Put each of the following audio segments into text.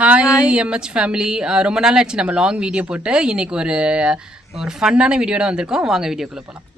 Hi MH family. ரொம்ப நாள் ஆச்சு நம்ம லாங் வீடியோ போட்டு. இன்னைக்கு ஒரு ஃபன்னான வீடியோட வந்திருக்கோம். வாங்க வீடியோக்குள்ளே போகலாம்.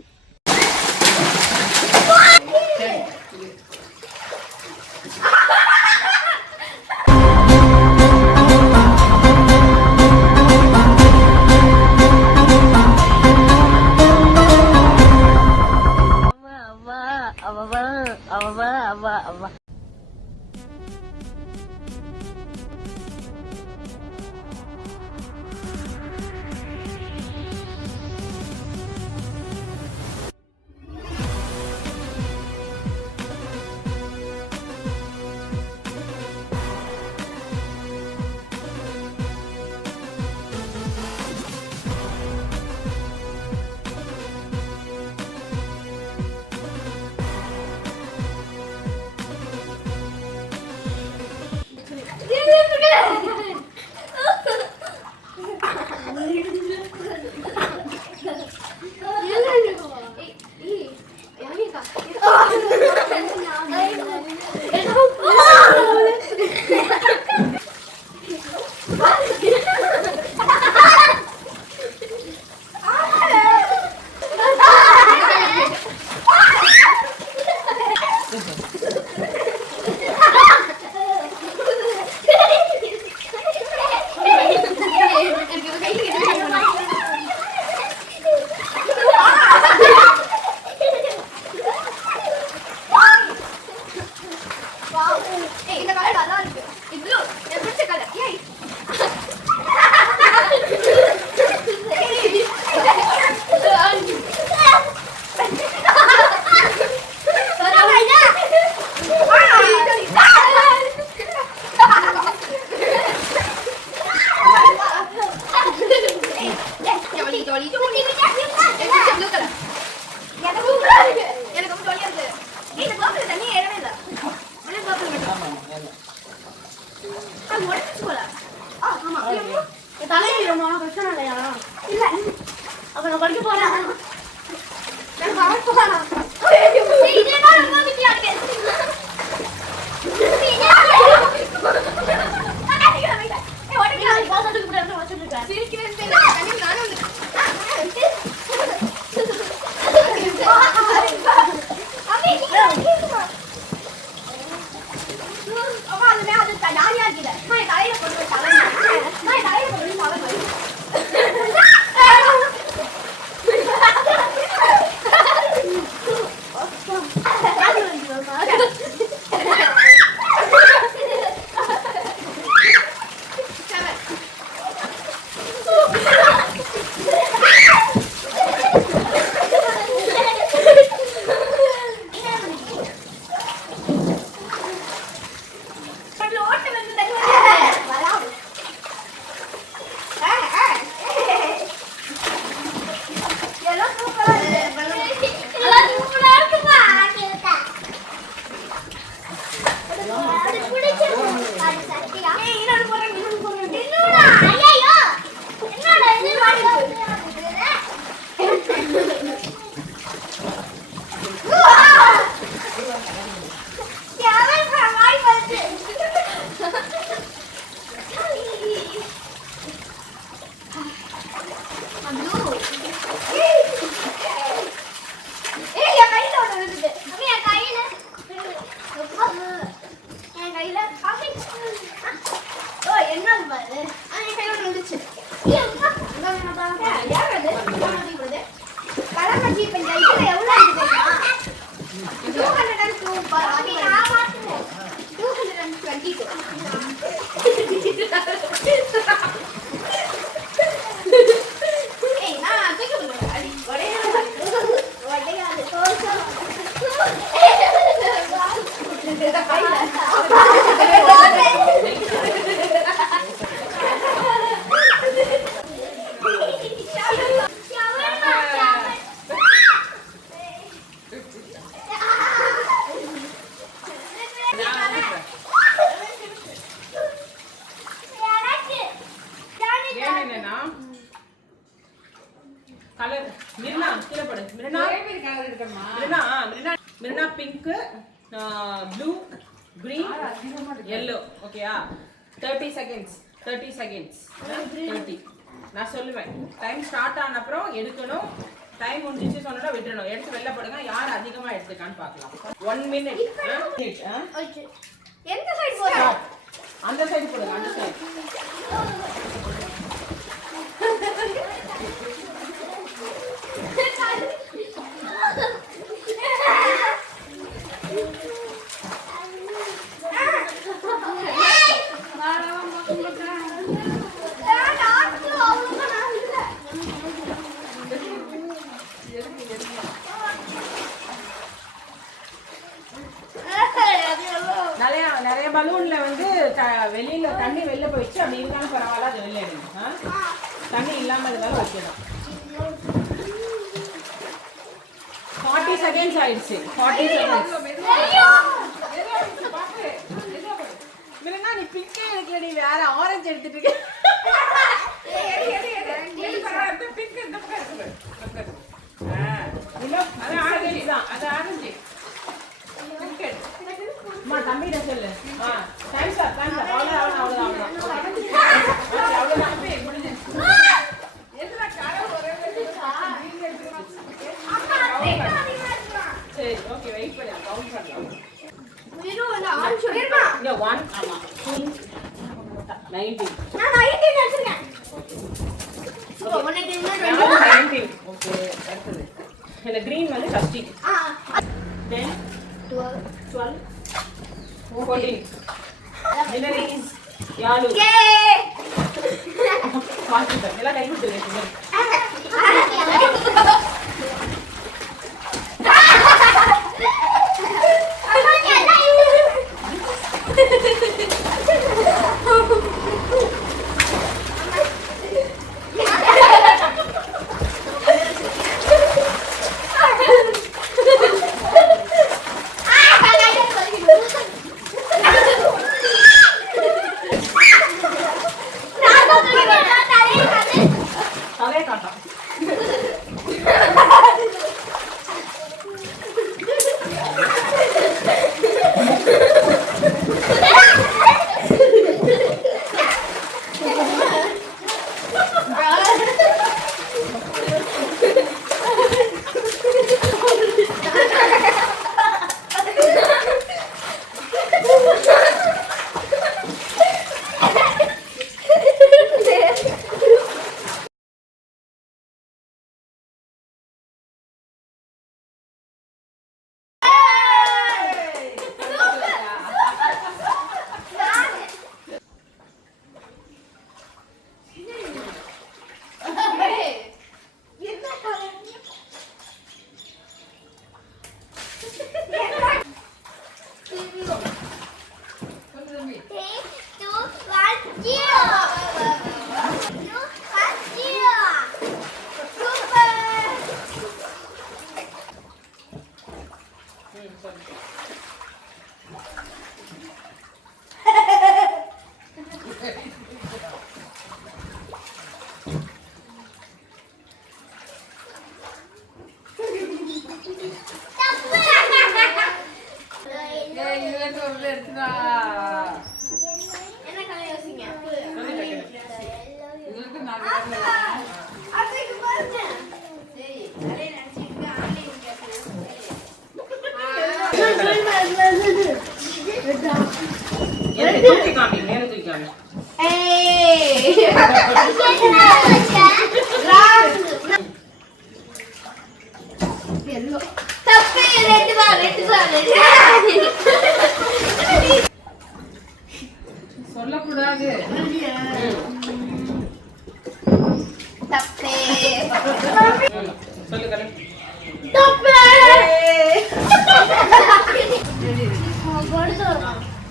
Mirnaa pink, blue, green, yellow. ஓகேயா? 30 செகண்ட்ஸ் 30 செகண்ட்ஸ் 30. நான் சொல்லுவேன் டைம் ஸ்டார்ட் ஆன அப்புறம் எடுக்கணும். டைம் முடிஞ்சிச்சு சொன்னா விட்டுறணும். எடுத்து வெளில போடுங்க. யார் அதிகமா எடுத்துக்கான்னு பார்க்கலாம். 1 மினிட். எந்த சைடு போறோம்? அந்த சைடு போடுங்க. அந்த சைடு. நிறைய பலூன்ல வந்து வெளியில தண்ணி வெளில போயிடுச்சு. அப்படி இருந்தாலும் பரவாயில்ல, அது வெளில எடுங்க. தண்ணி இல்லாம இருந்தாலும் வைக்கணும். 40 செகண்ட்ஸ் ஆயிடுச்சு. 40 செகண்ட்ஸ். இல்லைன்னா நீ பிக்கே எடுக்கல, நீ வேற ஆரஞ்சு எடுத்துட்டு இருக்க. அது ஆரஞ்சு. அம்மா தம்பிட சொல்லு. Time start. அவ்வளோதான். சரி, ஓகே, வெயிட் பண்ணு. கவுண்ட் பண்ணலாம். 1 ஆமா 2 19. நான் 19 எடுத்துறேன். ஓகே 19. ஓகே, அடுத்து இந்த கிரீன் வந்து ஃபர்ஸ்ட். 10 12 14. winner is யாலு. பாத்து எல்லாம் கை கொடுத்துருங்க. சொல்லக்கூடாது. தப்பே சொல்லு கலை. தப்பே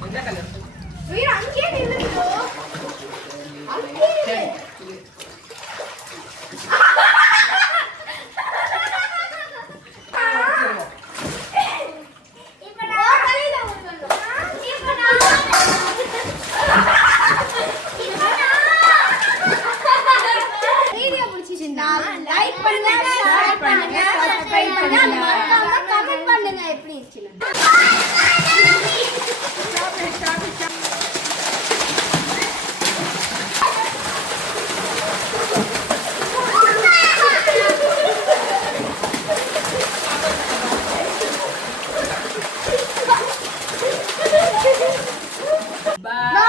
என்ன கலர்? வீர அங்கே நில்லுடோ. அங்கே லைக் பண்ணுங்க, ஷேர் பண்ணுங்க, சப்ஸ்கிரைப் பண்ணுங்க, மறக்காம கமெண்ட் பண்ணுங்க எப்படி இருந்துச்சுன்னு. Bye.